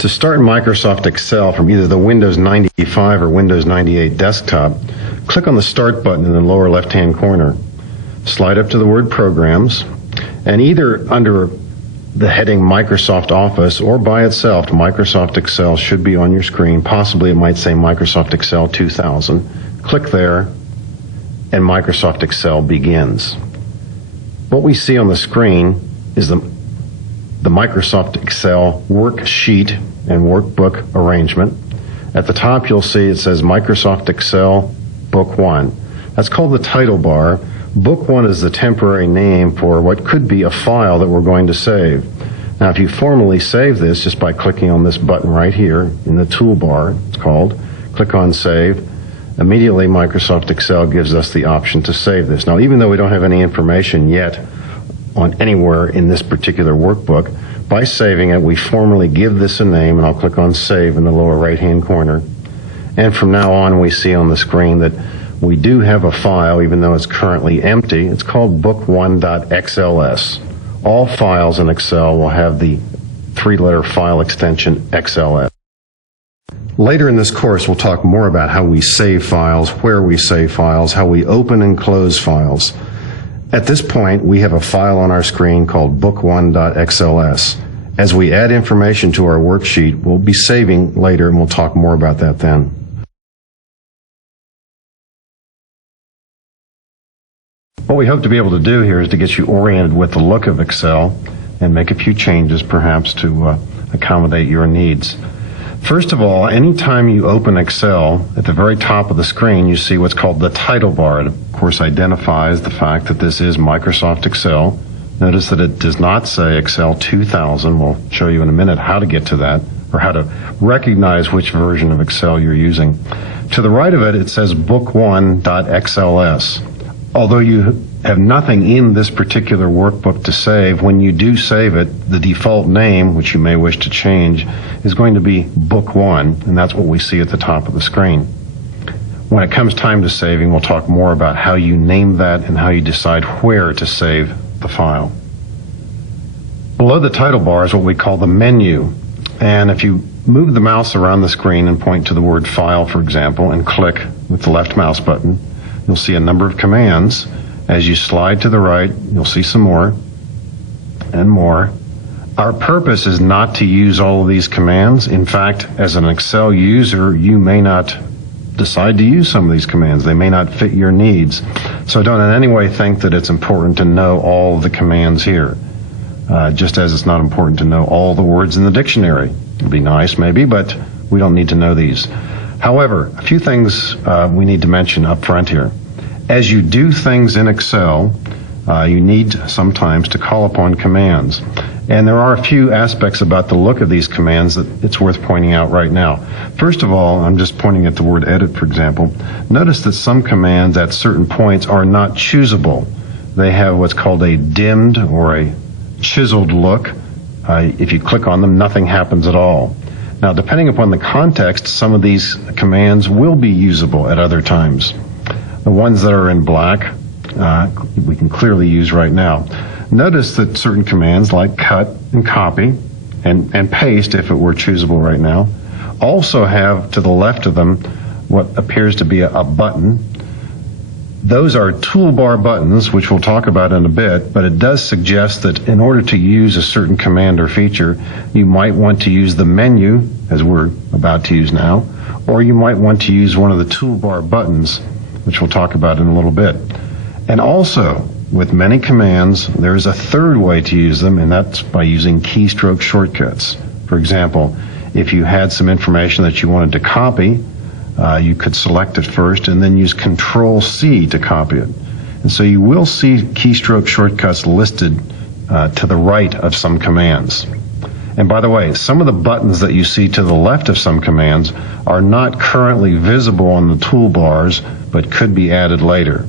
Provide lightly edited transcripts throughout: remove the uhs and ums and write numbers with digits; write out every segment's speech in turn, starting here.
To start Microsoft Excel from either the Windows 95 or Windows 98 desktop, click on the Start button in the lower left-hand corner. Slide up to the word Programs, and either under the heading Microsoft Office or by itself, Microsoft Excel should be on your screen. Possibly it might say Microsoft Excel 2000. Click there, and Microsoft Excel begins. What we see on the screen is the Microsoft Excel worksheet and workbook arrangement. At the top you'll see it says Microsoft Excel Book 1. That's called the title bar. Book 1 is the temporary name for what could be a file that we're going to save. Now if you formally save this just by clicking on this button right here in the toolbar, it's called, click on Save, immediately Microsoft Excel gives us the option to save this. Now even though we don't have any information yet on anywhere in this particular workbook, by saving it we formally give this a name, and I'll click on Save in the lower right hand corner. And from now on we see on the screen that we do have a file, even though it's currently empty. It's called book1.xls. All files in Excel will have the three-letter file extension XLS. Later in this course we'll talk more about how we save files, where we save files, how we open and close files. At this point, we have a file on our screen called book1.xls. As we add information to our worksheet, we'll be saving later, and we'll talk more about that then. What we hope to be able to do here is to get you oriented with the look of Excel and make a few changes, perhaps, to accommodate your needs. First of all, anytime you open Excel, at the very top of the screen you see what's called the title bar. It of course identifies the fact that this is Microsoft Excel. Notice that it does not say Excel 2000. We'll show you in a minute how to get to that, or how to recognize which version of Excel you're using. To the right of it, it says book1.xls. Although you have nothing in this particular workbook to save, when you do save it, the default name, which you may wish to change, is going to be Book 1, and that's what we see at the top of the screen. When it comes time to saving, we'll talk more about how you name that and how you decide where to save the file. Below the title bar is what we call the menu, and if you move the mouse around the screen and point to the word File, for example, and click with the left mouse button, you'll see a number of commands. As you slide to the right, you'll see some more and more. Our purpose is not to use all of these commands. In fact, as an Excel user, you may not decide to use some of these commands. They may not fit your needs. So don't in any way think that it's important to know all of the commands here. Just as it's not important to know all the words in the dictionary. It'd be nice maybe, but we don't need to know these. However, a few things we need to mention up front here. As you do things in Excel, you need sometimes to call upon commands. And there are a few aspects about the look of these commands that it's worth pointing out right now. First of all, I'm just pointing at the word edit, for example. Notice that some commands at certain points are not choosable. They have what's called a dimmed or a chiseled look. If you click on them, nothing happens at all. Now, depending upon the context, some of these commands will be usable at other times. The ones that are in black, we can clearly use right now. Notice that certain commands like cut and copy and paste, if it were choosable right now, also have to the left of them what appears to be a button. Those are toolbar buttons, which we'll talk about in a bit, but it does suggest that in order to use a certain command or feature, you might want to use the menu, as we're about to use now, or you might want to use one of the toolbar buttons, which we'll talk about in a little bit. And also, with many commands, there's a third way to use them, and that's by using keystroke shortcuts. For example, if you had some information that you wanted to copy, you could select it first and then use Control-C to copy it. And so you will see keystroke shortcuts listed to the right of some commands. And by the way, some of the buttons that you see to the left of some commands are not currently visible on the toolbars, but could be added later.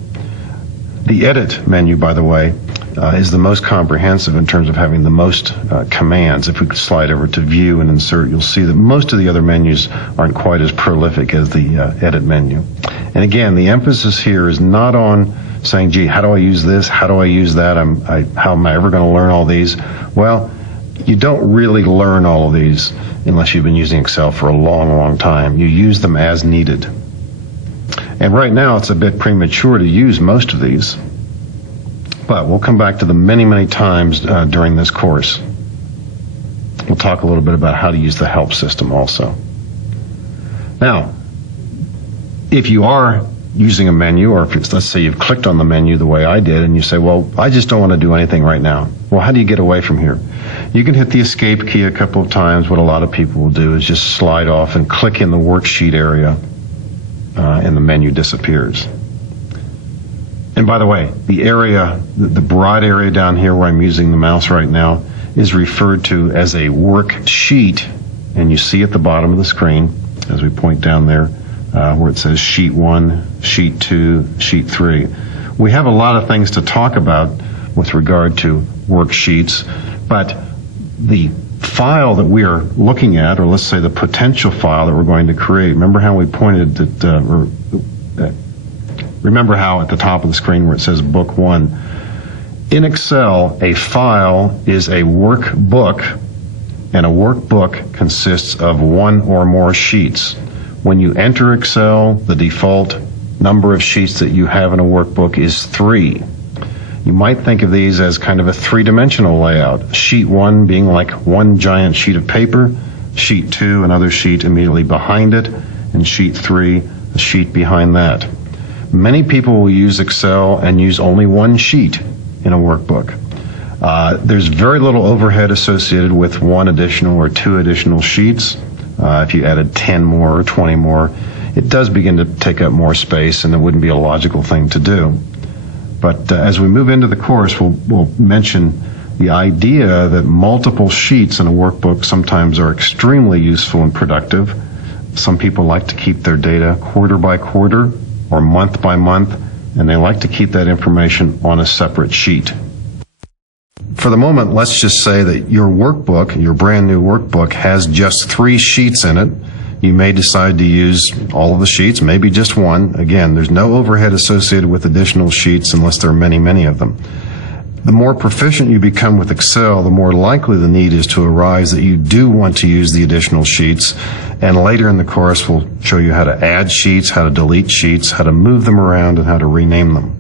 The Edit menu, by the way, is the most comprehensive in terms of having the most commands. If we could slide over to View and Insert, you'll see that most of the other menus aren't quite as prolific as the Edit menu. And again, the emphasis here is not on saying, gee, how do I use this? How do I use that? How am I ever going to learn all these? Well, You don't really learn all of these unless you've been using Excel for a long, long time. You use them as needed. And right now it's a bit premature to use most of these, but we'll come back to them many, many times during this course. We'll talk a little bit about how to use the help system also. Now, if you are using a menu, or if it's, let's say you've clicked on the menu the way I did, and you say, well, I just don't want to do anything right now. Well, how do you get away from here? You can hit the escape key a couple of times. What a lot of people will do is just slide off and click in the worksheet area, and the menu disappears. And by the way, the area, the broad area down here where I'm using the mouse right now, is referred to as a worksheet, and you see at the bottom of the screen, as we point down there, where it says Sheet 1, Sheet 2, Sheet 3. We have a lot of things to talk about with regard to worksheets, but the file that we are looking at, or let's say the potential file that we're going to create, remember how we pointed that, remember how at the top of the screen where it says Book 1, in Excel, a file is a workbook, and a workbook consists of one or more sheets. When you enter Excel, the default number of sheets that you have in a workbook is 3. You might think of these as kind of a three-dimensional layout. Sheet 1 being like one giant sheet of paper, Sheet 2 another sheet immediately behind it, and Sheet 3 a sheet behind that. Many people will use Excel and use only one sheet in a workbook. There's very little overhead associated with one additional or two additional sheets. If you added 10 more or 20 more, it does begin to take up more space, and it wouldn't be a logical thing to do. But as we move into the course, we'll mention the idea that multiple sheets in a workbook sometimes are extremely useful and productive. Some people like to keep their data quarter by quarter or month by month, and they like to keep that information on a separate sheet. For the moment, let's just say that your workbook, your brand new workbook, has just 3 sheets in it. You may decide to use all of the sheets, maybe just one. Again, there's no overhead associated with additional sheets unless there are many, many of them. The more proficient you become with Excel, the more likely the need is to arise that you do want to use the additional sheets. And later in the course, we'll show you how to add sheets, how to delete sheets, how to move them around, and how to rename them.